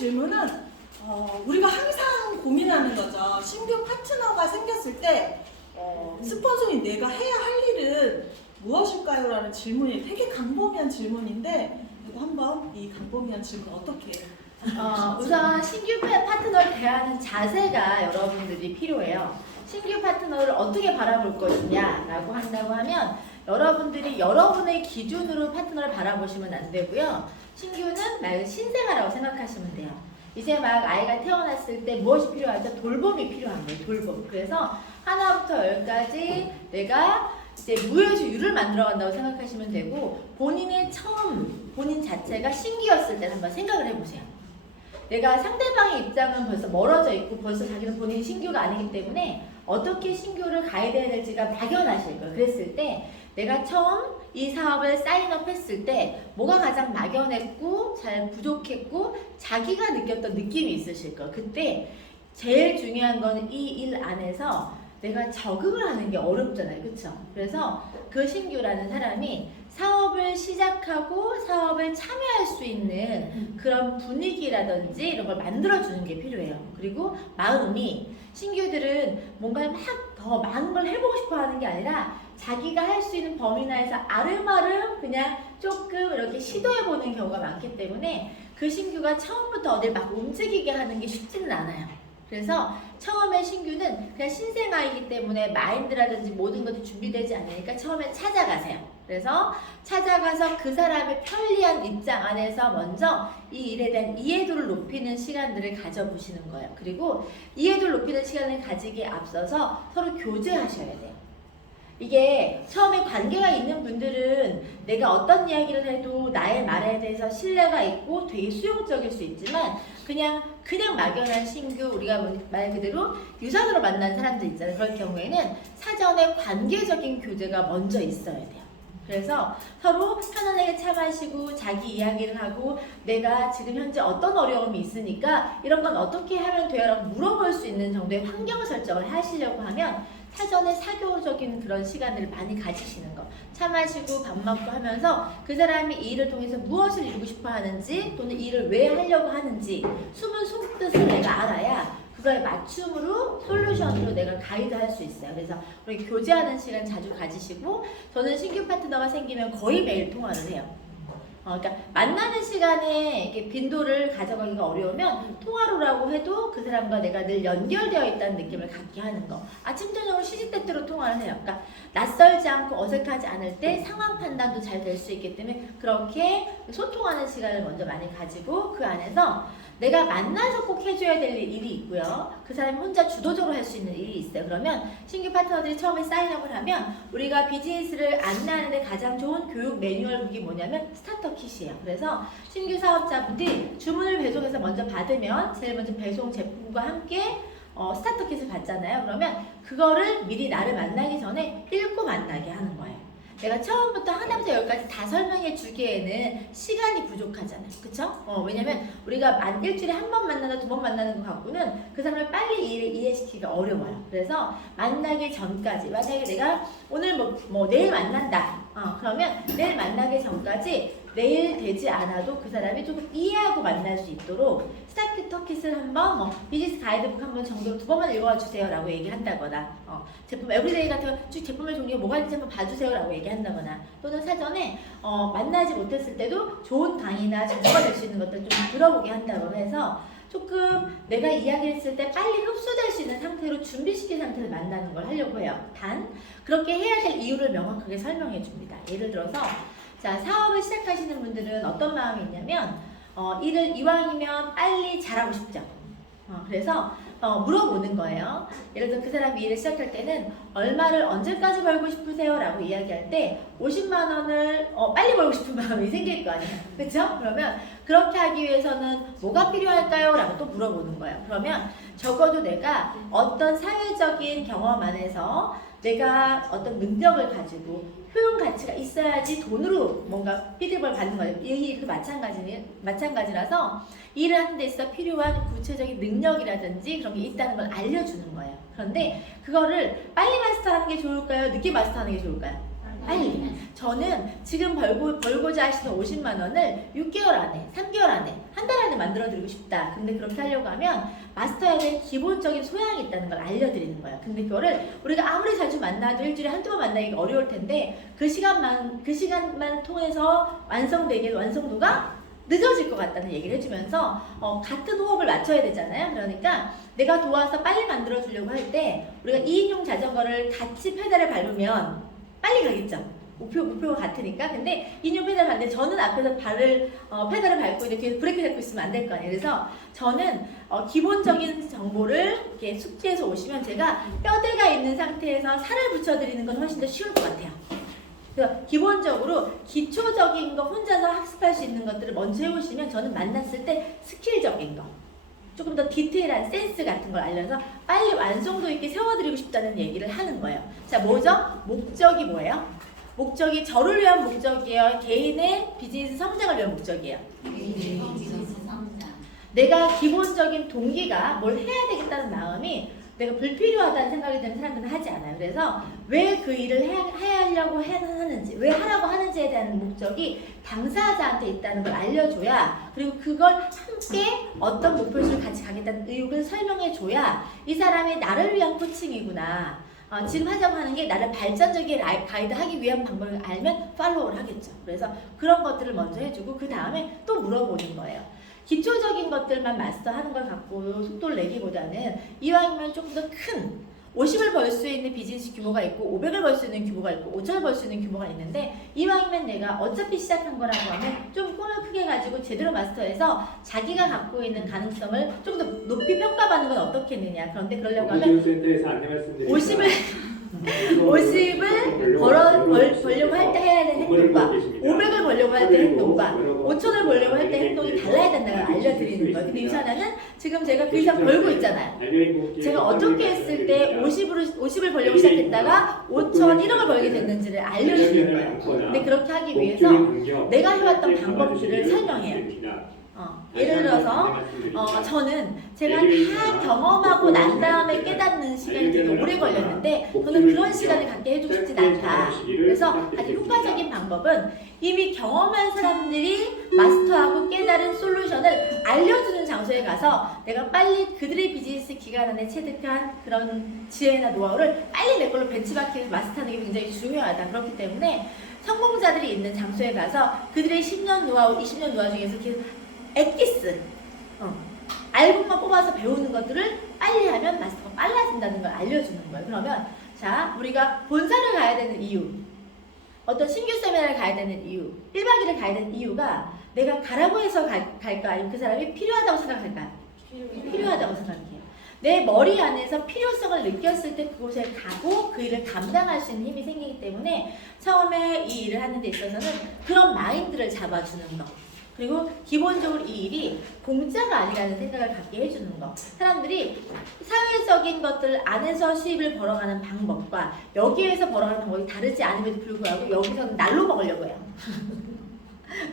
질문은 우리가 항상 고민하는 거죠. 신규 파트너가 생겼을 때 스폰서인 내가 해야 할 일은 무엇일까요? 라는 질문이 되게 광범위한 질문인데 이거 한번 이 광범위한 질문 어떻게 우선 신규 파트너를 대하는 자세가 여러분들이 필요해요. 신규 파트너를 어떻게 바라볼 것이냐라고 한다고 하면 여러분들이 여러분의 기준으로 파트너를 바라보시면 안 되고요. 신규는 말 신생아라고 생각하시면 돼요. 이제 막 아이가 태어났을 때 무엇이 필요하죠? 돌봄이 필요한 거예요. 돌봄. 그래서 하나부터 열까지 내가 이제 무효에서 유를 만들어 간다고 생각하시면 되고 본인의 본인 자체가 신규였을 때 한번 생각을 해보세요. 내가 상대방의 입장은 벌써 멀어져 있고 벌써 자기는 본인이 신규가 아니기 때문에 어떻게 신규를 가이드해야 될지가 막연하실 거예요. 그랬을 때 내가 처음 이 사업을 사인업 했을 때 뭐가 가장 막연했고 잘 부족했고 자기가 느꼈던 느낌이 있으실 거예요. 그때 제일 중요한 건 이 일 안에서 내가 적응을 하는 게 어렵잖아요. 그쵸? 그래서 그 신규라는 사람이 사업을 시작하고 사업을 참여할 수 있는 그런 분위기라든지 이런 걸 만들어주는 게 필요해요. 그리고 마음이 신규들은 뭔가 막 더 많은 걸 해보고 싶어 하는 게 아니라 자기가 할 수 있는 범위 내에서 아름아름 그냥 조금 이렇게 시도해보는 경우가 많기 때문에 그 신규가 처음부터 어딜 막 움직이게 하는 게 쉽지는 않아요. 그래서 처음에 신규는 그냥 신생아이기 때문에 마인드라든지 모든 것이 준비되지 않으니까 처음에 찾아가세요. 그래서 찾아가서 그 사람의 편리한 입장 안에서 먼저 이 일에 대한 이해도를 높이는 시간들을 가져보시는 거예요. 그리고 이해도를 높이는 시간을 가지기에 앞서서 서로 교제하셔야 돼요. 이게 처음에 관계가 있는 분들은 내가 어떤 이야기를 해도 나의 말에 대해서 신뢰가 있고 되게 수용적일 수 있지만 그냥 막연한 신규 우리가 말 그대로 유선으로 만난 사람들 있잖아요. 그럴 경우에는 사전에 관계적인 교제가 먼저 있어야 돼요. 그래서 서로 편안하게 차 마시고 자기 이야기를 하고 내가 지금 현재 어떤 어려움이 있으니까 이런 건 어떻게 하면 돼요? 라고 물어볼 수 있는 정도의 환경 설정을 하시려고 하면 사전에 사교적인 그런 시간들을 많이 가지시는 거. 차 마시고 밥 먹고 하면서 그 사람이 이 일을 통해서 무엇을 이루고 싶어 하는지 또는 이 일을 왜 하려고 하는지 숨은 속뜻을 내가 알아야 그거에 맞춤으로 솔루션으로 내가 가이드할 수 있어요. 그래서 우리 교제하는 시간 자주 가지시고 저는 신규 파트너가 생기면 거의 매일 통화를 해요. 그러니까 만나는 시간에 이렇게 빈도를 가져가기가 어려우면 통화로라고 해도 그 사람과 내가 늘 연결되어 있다는 느낌을 갖게 하는 거. 아침 저녁으로 시시때때로 통화를 해요. 그러니까 낯설지 않고 어색하지 않을 때 상황 판단도 잘 될 수 있기 때문에 그렇게 소통하는 시간을 먼저 많이 가지고 그 안에서 내가 만나서 꼭 해줘야 될 일이 있고요. 그 사람이 혼자 주도적으로 할 수 있는 일이 있어요. 그러면 신규 파트너들이 처음에 사인업을 하면 우리가 비즈니스를 안내하는 데 가장 좋은 교육 매뉴얼북이 뭐냐면 스타터 킷이에요. 그래서 신규 사업자분들이 주문을 배송해서 먼저 받으면 제일 먼저 배송 제품과 함께 스타터 킷을 받잖아요. 그러면 그거를 미리 나를 만나기 전에 읽고 만나게 하는 거예요. 내가 처음부터 하나부터 열까지 다 설명해 주기에는 시간이 부족하잖아요. 그쵸? 왜냐면 우리가 일주일에 한 번 만나다 두 번 만나는 것 갖고는 그 사람을 빨리 이해시키기가 어려워요. 그래서 만나기 전까지 만약에 내가 오늘 내일 만난다. 그러면 내일 만나기 전까지 내일 되지 않아도 그 사람이 조금 이해하고 만날 수 있도록 스타터 킷을 한번 비즈니스 가이드북 한번 정도로 2번만 읽어와 주세요 라고 얘기한다거나 제품 에브리데이 같은 거 쭉 제품의 종류가 뭐가 있는지 한번 봐주세요 라고 얘기한다거나 또는 사전에 만나지 못했을 때도 좋은 강의나 정보가 될 수 있는 것들 좀 들어보게 한다거나 해서 조금 내가 이야기했을 때 빨리 흡수될 수 있는 상태로 준비시킨 상태에서 만나는 걸 하려고 해요. 단 그렇게 해야 될 이유를 명확하게 설명해 줍니다. 예를 들어서 자, 사업을 시작하시는 분들은 어떤 마음이 있냐면 일을 이왕이면 빨리 잘하고 싶죠. 그래서 물어보는 거예요. 예를 들어 그 사람이 일을 시작할 때는 얼마를 언제까지 벌고 싶으세요? 라고 이야기할 때 50만 원을 빨리 벌고 싶은 마음이 생길 거 아니에요. 그쵸? 그러면 그렇게 하기 위해서는 뭐가 필요할까요? 라고 또 물어보는 거예요. 그러면 적어도 내가 어떤 사회적인 경험 안에서 내가 어떤 능력을 가지고 효용 가치가 있어야지 돈으로 뭔가 피드백을 받는 거예요. 이 일도 마찬가지라서 일을 하는 데 있어 필요한 구체적인 능력이라든지 그런 게 있다는 걸 알려주는 거예요. 그런데 그거를 빨리 마스터하는 게 좋을까요? 늦게 마스터하는 게 좋을까요? 빨리. 저는 지금 벌고자 하시는 50만 원을 6개월 안에, 3개월 안에, 한 달 안에 만들어드리고 싶다. 근데 그렇게 하려고 하면 마스터해야 될 기본적인 소양이 있다는 걸 알려드리는 거예요. 근데 그거를 우리가 아무리 자주 만나도 일주일에 한두 번 만나기가 어려울 텐데 그 시간만 통해서 완성도가 늦어질 것 같다는 얘기를 해주면서 같은 호흡을 맞춰야 되잖아요. 그러니까 내가 도와서 빨리 만들어 주려고 할 때 우리가 2인용 자전거를 같이 페달을 밟으면 빨리 가겠죠. 목표가 같으니까. 근데 2인용 페달 밟는데 저는 앞에서 페달을 밟고 있는데 뒤에서 브레이크 잡고 있으면 안 될 거 아니에요. 그래서 저는 기본적인 정보를 이렇게 숙지해서 오시면 제가 뼈대가 있는 상태에서 살을 붙여드리는 건 훨씬 더 쉬울 것 같아요. 그래서 기본적으로 기초적인 거 혼자서 학습할 수 있는 것들을 먼저 해보시면 저는 만났을 때 스킬적인 거 조금 더 디테일한 센스 같은 걸 알려서 빨리 완성도 있게 세워드리고 싶다는 얘기를 하는 거예요. 자, 뭐죠? 목적이 뭐예요? 목적이 저를 위한 목적이에요? 개인의 비즈니스 성장을 위한 목적이에요? 내가 기본적인 동기가 뭘 해야 되겠다는 마음이 내가 불필요하다는 생각이 드는 사람들은 하지 않아요. 그래서 왜 그 일을 하려고 하는지, 왜 하라고 하는지에 대한 목적이 당사자한테 있다는 걸 알려줘야, 그리고 그걸 함께 어떤 목표를 같이 가겠다는 의욕을 설명해줘야 이 사람이 나를 위한 코칭이구나. 지금 하자고 하는 게 나를 발전적인 가이드하기 위한 방법을 알면 팔로우를 하겠죠. 그래서 그런 것들을 먼저 해주고 그 다음에 또 물어보는 거예요. 기초적인 것들만 마스터하는 걸 갖고 속도를 내기보다는 이왕이면 조금 더 큰 50을 벌 수 있는 비즈니스 규모가 있고 500을 벌 수 있는 규모가 있고 5천을 벌 수 있는 규모가 있는데 이왕이면 내가 어차피 시작한 거라고 하면 좀 꿈을 크게 가지고 제대로 마스터해서 자기가 갖고 있는 가능성을 좀 더 높이 평가받는 건 어떻겠느냐. 그런데 그러려고 하면 50을 벌려고 할 때 해야 되는 행동과 500을 벌려고 할 때 행동과 5천을 벌려고 할 때 행동이 달라야 된다는 걸 알려드리는 거예요. 근데 유산화는 지금 제가 그 이상 벌고 있잖아요. 제가 어떻게 했을 때 50을 벌려고 시작했다가 5천, 1억을 벌게 됐는지를 알려주는 거예요. 근데 그렇게 하기 위해서 내가 해왔던 방법들을 설명해요. 예를 들어서 저는 제가 다 경험하고 난 다음에 깨닫는 시간이 되게 오래 걸렸는데 저는 그런 시간을 갖게 해주고 싶진 않다. 그래서 아주 효과적인 방법은 이미 경험한 사람들이 마스터하고 깨달은 솔루션을 알려주는 장소에 가서 내가 빨리 그들의 비즈니스 기간 안에 체득한 그런 지혜나 노하우를 빨리 내 걸로 벤치마킹해서 마스터하는 게 굉장히 중요하다. 그렇기 때문에 성공자들이 있는 장소에 가서 그들의 10년 노하우, 20년 노하우 중에서 엑기스 알고만 뽑아서 배우는 것들을 빨리 하면 마스터가 빨라진다는 걸 알려주는 거예요. 그러면 자, 우리가 본사를 가야 되는 이유, 어떤 신규 세미나를 가야 되는 이유, 1박 2일을 가야 되는 이유가 내가 가라고 해서 갈까 아니면 그 사람이 필요하다고 생각할까요? 필요하다고 생각해요. 내 머리 안에서 필요성을 느꼈을 때 그곳에 가고 그 일을 감당할 수 있는 힘이 생기기 때문에 처음에 이 일을 하는 데 있어서는 그런 마인드를 잡아주는 거, 그리고 기본적으로 이 일이 공짜가 아니라는 생각을 갖게 해주는 거. 사람들이 사회적인 것들 안에서 수입을 벌어가는 방법과 여기에서 벌어가는 방법이 다르지 않음에도 불구하고 여기서는 날로 먹으려고 해요.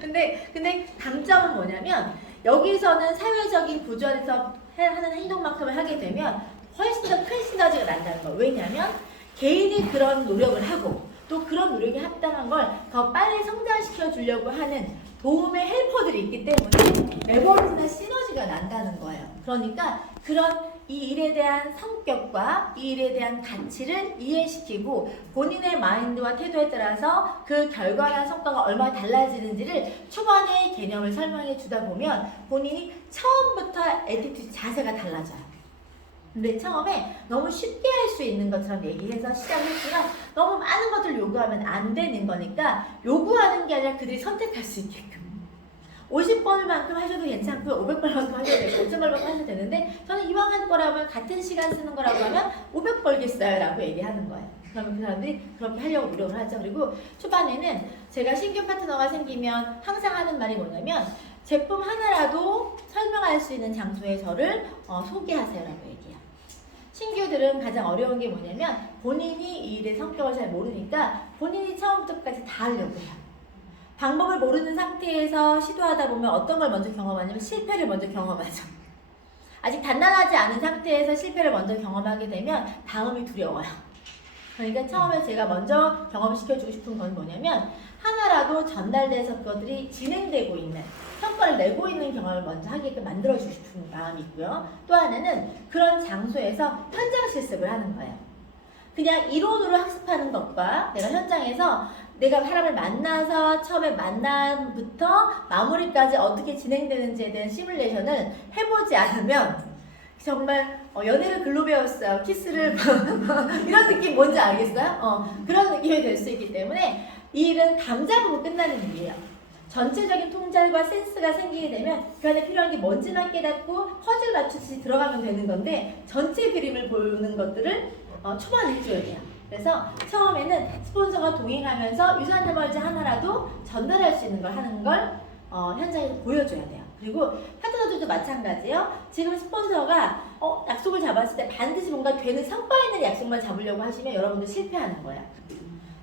근데 강점은 뭐냐면 여기서는 사회적인 구조 안에서 하는 행동만큼을 하게 되면 훨씬 더 큰 시너지가 난다는 거예요. 왜냐하면 개인이 그런 노력을 하고 또 그런 노력이 합당한 걸 더 빨리 성장시켜 주려고 하는 도움의 헬퍼들이 있기 때문에 레버리지나 시너지가 난다는 거예요. 그러니까 그런 이 일에 대한 성격과 이 일에 대한 가치를 이해시키고 본인의 마인드와 태도에 따라서 그 결과나 성과가 얼마나 달라지는지를 초반에 개념을 설명해 주다 보면 본인이 처음부터 애티튜드 자세가 달라져요. 근데 처음에 너무 쉽게 할 수 있는 것처럼 얘기해서 시작했지만 너무 많은 것들을 요구하면 안 되는 거니까 요구하는 게 아니라 그들이 선택할 수 있게끔 50번만큼 하셔도 괜찮고 500번만큼 하셔도 되고 5,000번만큼 하셔도 되는데 저는 이왕 할 거라면 같은 시간 쓰는 거라고 하면 500 벌겠어요 라고 얘기하는 거예요. 그러면 그 사람들이 그렇게 하려고 노력을 하죠. 그리고 초반에는 제가 신규 파트너가 생기면 항상 하는 말이 뭐냐면 제품 하나라도 설명할 수 있는 장소에 저를 소개하세요라고 얘기해요. 신규들은 가장 어려운 게 뭐냐면 본인이 이 일의 성격을 잘 모르니까 본인이 처음부터 끝까지 다 하려고 해요. 방법을 모르는 상태에서 시도하다 보면 어떤 걸 먼저 경험하냐면 실패를 먼저 경험하죠. 아직 단단하지 않은 상태에서 실패를 먼저 경험하게 되면 다음이 두려워요. 그러니까 처음에 제가 먼저 경험시켜주고 싶은 건 뭐냐면 하나라도 전달돼서 그것들이 진행되고 있는 성과를 내고 있는 경험을 먼저 하게끔 만들어주고 싶은 마음이 있고요. 또 하나는 그런 장소에서 현장 실습을 하는 거예요. 그냥 이론으로 학습하는 것과 내가 현장에서 내가 사람을 만나서 처음에 만남부터 마무리까지 어떻게 진행되는지에 대한 시뮬레이션을 해보지 않으면 정말 연애를 글로 배웠어요. 키스를 이런 느낌 뭔지 알겠어요? 그런 느낌이 될 수 있기 때문에 이 일은 감 잡으면 끝나는 일이에요. 전체적인 통찰과 센스가 생기게 되면 그 안에 필요한 게 뭔지만 깨닫고 퍼즐 맞추듯이 들어가면 되는 건데 전체 그림을 보는 것들을 초반에 해줘야 돼요. 그래서 처음에는 스폰서가 동행하면서 유산 에머지 하나라도 전달할 수 있는 걸 하는 걸 현장에서 보여줘야 돼요. 그리고 파트너들도 마찬가지예요. 지금 스폰서가 약속을 잡았을 때 반드시 뭔가 되는 성과 있는 약속만 잡으려고 하시면 여러분들 실패하는 거예요.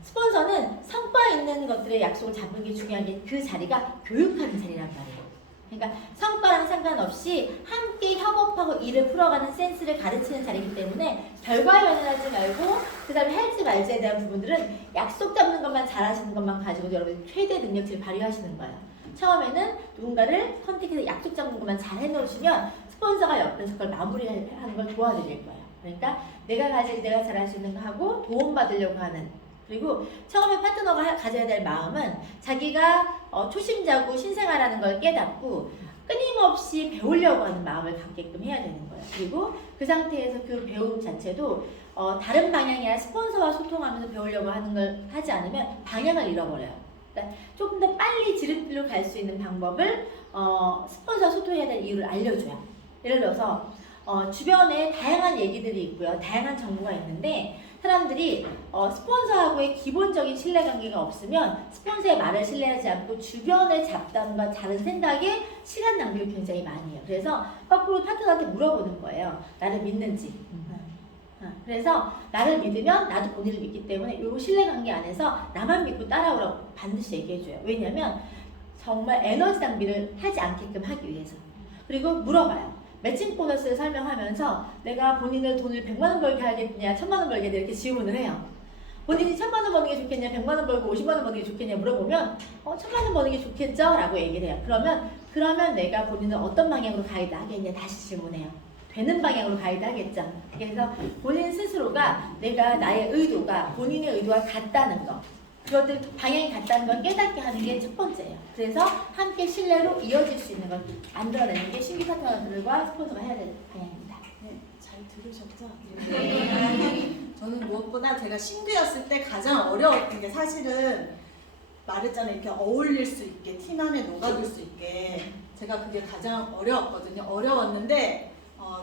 스폰서는 성과 있는 것들의 약속을 잡는 게 중요한 게 그 자리가 교육하는 자리란 말이에요. 그러니까 성과랑 상관없이 함께 협업하고 일을 풀어가는 센스를 가르치는 자리이기 때문에 결과에 연연하지 말고 그 다음에 할지 말지에 대한 부분들은 약속 잡는 것만 잘하시는 것만 가지고 여러분 최대 능력치를 발휘하시는 거예요. 처음에는 누군가를 컨택해서 약속 잡는 것만 잘 해놓으시면 스폰서가 옆에서 그걸 마무리하는 걸 도와드릴 거예요. 그러니까 내가 잘할 수 있는 거 하고 도움받으려고 하는, 그리고 처음에 파트너가 가져야 될 마음은 자기가 초심자고 신생아라는 걸 깨닫고 끊임없이 배우려고 하는 마음을 갖게끔 해야 되는 거예요. 그리고 그 상태에서 그 배움 자체도 다른 방향이 아니라 스폰서와 소통하면서 배우려고 하는 걸 하지 않으면 방향을 잃어버려요. 그러니까 조금 더 빨리 지름길로 갈 수 있는 방법을 스폰서와 소통해야 될 이유를 알려줘요. 예를 들어서 주변에 다양한 얘기들이 있고요. 다양한 정보가 있는데 사람들이 스폰서하고의 기본적인 신뢰관계가 없으면 스폰서의 말을 신뢰하지 않고 주변의 잡담과 다른 생각에 시간 낭비를 굉장히 많이 해요. 그래서 거꾸로 파트너한테 물어보는 거예요. 나를 믿는지. 그래서 나를 믿으면 나도 본인을 믿기 때문에 이 신뢰관계 안에서 나만 믿고 따라오라고 반드시 얘기해줘요. 왜냐면 정말 에너지 낭비를 하지 않게끔 하기 위해서. 그리고 물어봐요. 매칭 보너스를 설명하면서 내가 본인을 돈을 100만 원 벌게 하겠냐 1000만 원 벌게 이렇게 질문을 해요. 본인이 1000만 원 버는 게 좋겠냐 100만 원 벌고 50만 원 버는 게 좋겠냐 물어보면 1000만 원 버는 게 좋겠죠? 라고 얘기를 해요. 그러면 내가 본인은 어떤 방향으로 가이드 하겠냐 다시 질문해요. 되는 방향으로 가이드 하겠죠. 그래서 본인 스스로가 나의 의도가 본인의 의도와 같다는 거, 그것들 방향이 같다는 걸 깨닫게 하는 게 첫 번째예요. 그래서 함께 신뢰로 이어질 수 있는 걸 만들어내는 게 신규 파트너들과 스폰서가 해야 되는 방향입니다. 네, 잘 들으셨죠? 네. 저는 무엇보다 제가 신규였을 때 가장 어려웠던 게 사실은 말했잖아요. 이렇게 어울릴 수 있게 팀 안에 녹아들 수 있게 제가 그게 가장 어려웠거든요. 어려웠는데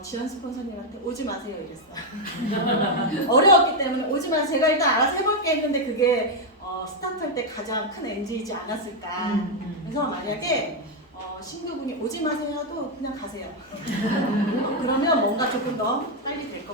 지연 스폰서님한테 오지 마세요 이랬어요. 어려웠기 때문에 오지 마세요. 제가 일단 알아서 해볼게 했는데 그게 스타트할 때 가장 큰 NG이지 않았을까. 그래서 만약에 신규분이 오지 마세요 해도 그냥 가세요. 그러면 뭔가 조금 더 빨리 될 것 같아요.